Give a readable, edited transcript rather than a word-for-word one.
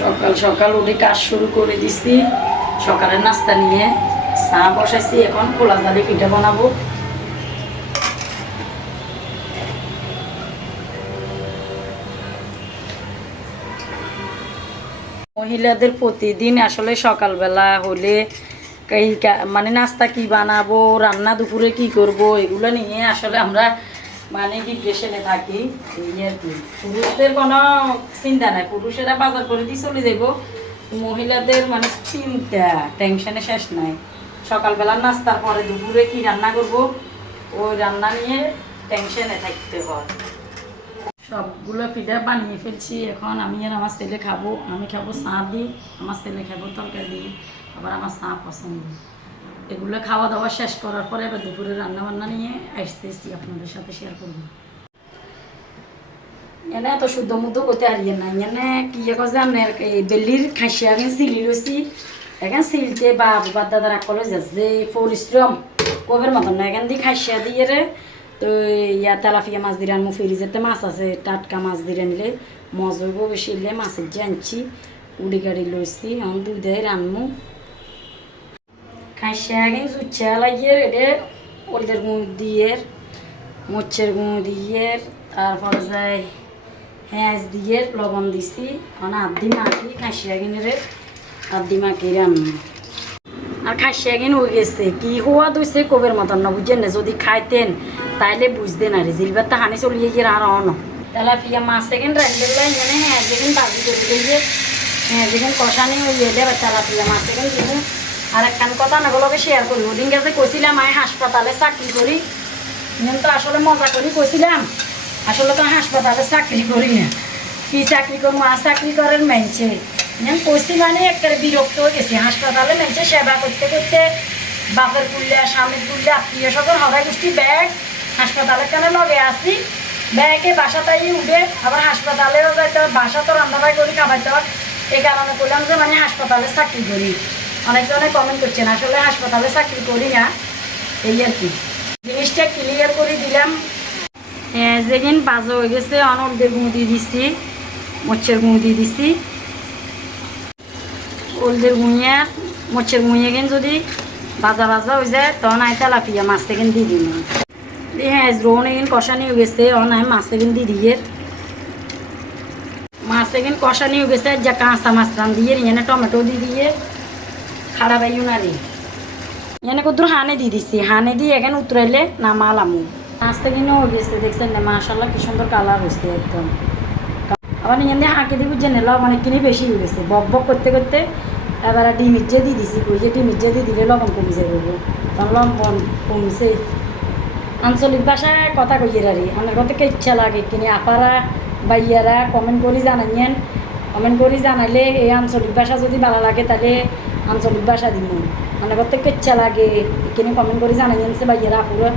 সকাল সকাল উঠে কাজ শুরু করে দিছি। সকালের নাস্তা নিয়ে চা বসাইছি, এখন খোলা জালে পিঠা বানাবো। মহিলাদের প্রতিদিন আসলে সকালবেলা হলে এই মানে নাস্তা কি বানাবো, রান্না দুপুরে কি করব, এগুলো নিয়ে আসলে আমরা মানে ডিপ্রেশনে থাকি। এই আর কি, পুরুষদের কোনো চিন্তা নাই, পুরুষেরা বাজার করে দিয়ে চলে যাব। মহিলাদের মানে চিন্তা টেনশনে শেষ নাই। সকালবেলা নাস্তার পরে দুপুরে কি রান্না করব, ওই রান্না নিয়ে টেনশনে থাকতে হয়। সবগুলো পিঠা বানিয়ে ফেলছি, এখন আমি আর আমার ছেলে খাবো। আমি খাবো চা দিই, আমার ছেলে খাবো তরকারি দিই, আবার আমার চা পছন্দ। এগুলো খাওয়া দাওয়া শেষ করার পরে এবার দুপুরে রান্নাবান্না নিয়ে আসতেছি, আপনাদের সাথে শেয়ার করবো। এনে এত শুদ্ধ মতো করতে হারিয়ে না, এনে কি জানে বেলির খাইসিয়া এখন সিলি রয়েছি। এখন সিলতে বা বাবার দাদার আকলে যে পরিশ্রম কবের মতন না, এখান দিয়ে খাইসিয়া দিয়ে রে। তো ইয়া তেলাপিয়া মাছ দিয়ে রানমু, ফ্রিজেতে মাছ আছে, টাটকা মাছ দিয়ে নিলে মজ হইব বেশি। হলে মাছের যে আনছি উড়ি গাড়ি লইছি, এখন দুই দেয় রানমু। খাইসিয়া আগে জুচ্ছা লাগিয়ে রেডে ওলদের গুঁ দিয়ে, মোচ্ছের গুঁ দিয়ে, তারপরে যায় পেঁয়াজ দিয়ে লবণ দিছি। এখন আধি মাখি খাইসিয়া কিনে আধি মাখি রান্না। আর খাইসিয়া কিনে হয়ে গেছে, কি হওয়া দইছে কবের মতন না, বুঝছেন না? যদি খাইতেন তাইলে বুঝতেন আর জিলবারটা হানি চলিয়ে গিয়ে আর অন তেলাপিয়া মাছ সেকেন্ড রান্নার লাই মানে হ্যাঁ যেখানে বাজি করে দিয়ে, হ্যাঁ যেখানে কষানি হয়ে এলে বা তেলাপিয়া মাছ সেকেন্ড দিব। আর একখান কথা নাগুলোকে শেয়ার করি, ওদিন গেছে কইছিলাম আমি হাসপাতালে চাকরি করি। তো আসলে মজা করি কইছিলাম, আসলে তো হাসপাতালে চাকরি করি না। কি চাকরি করবো, আর চাকরি করেন মেনছে কইছি মানে একটা বিরক্ত হয়ে গেছি। হাসপাতালে মেনছে সেবা করতে করতে বাপের কুল্লে স্বামীর কুল্লে আত্মীয় স্বজন হবাই গোষ্ঠী ব্যাগ হাসপাতালে কেন লগে আসি, ব্যাগে বাসাটাই উঠে আবার হাসপাতালেও যাইতে হয়, বাসা তো রান্নাবাই করি খাবাইতে হয়। এই কারণে বললাম যে মানে হাসপাতালে চাকরি করি। অনেকজনে কমেন্ট করছেন, আসলে হাসপাতালে চাকরি করি না। এই আর কি জিনিসটা ক্লিয়ার করে দিলাম। যেদিন বাজা হয়ে গেছে অনলদের গুঁ দিয়ে দিচ্ছি, মোচ্ছের গুঁ দিয়ে দিচ্ছি। ওলদের গুঁয়ে মোচ্ছের গুঁয়ে গেন যদি ভাজা ভাজা হয়ে যায় তখন আমি তেলাপিয়া মাছ থেকে দিয়ে দিই। হ্যাঁ রোহন এগিন কষানি হয়ে গেছে, অন আমি মাছ থেকে দিয়ে দিয়ে মাছ থেকে কষানি হয়ে গেছে। যা কাঁচা মাছ রান দিয়ে এনে টমেটো দিয়ে দিয়ে খাড়া বাইও না রে এনে কত হানে দিয়ে দিচ্ছি, হানে দিয়ে এখানে উতরাইলে নামালামু। মাছ থেকে হয়ে গেছে, দেখছেন না মাশাল্লাহ কি সুন্দর কালার হয়েছে একদম। আবার এখান দিয়ে হাঁকে দিব যে লবণ অনেকখানি বেশি হয়ে গেছে, বক বক করতে করতে এবার ডিমির যে দিয়ে দিছি। কই যে ডিমির যে দিয়ে দিলে লবণ কমে যাবে, তখন লবণ কমছে। আঞ্চলিক ভাষায় কথা কইয়ে রারি আমার কথা ইচ্ছা লাগে কিনে আপারা বাইয়ারা কমেন্ট করে জানাইয়েন। কমেন্ট করে জানাইলে এই আঞ্চলিক ভাষা যদি ভালো লাগে তাহলে আঞ্চলিক ভাষা দিব। আমার কথা ইচ্ছা লাগে কিনে কমেন্ট করে জানাইয়েন সে বাইয়ারা আপুরা।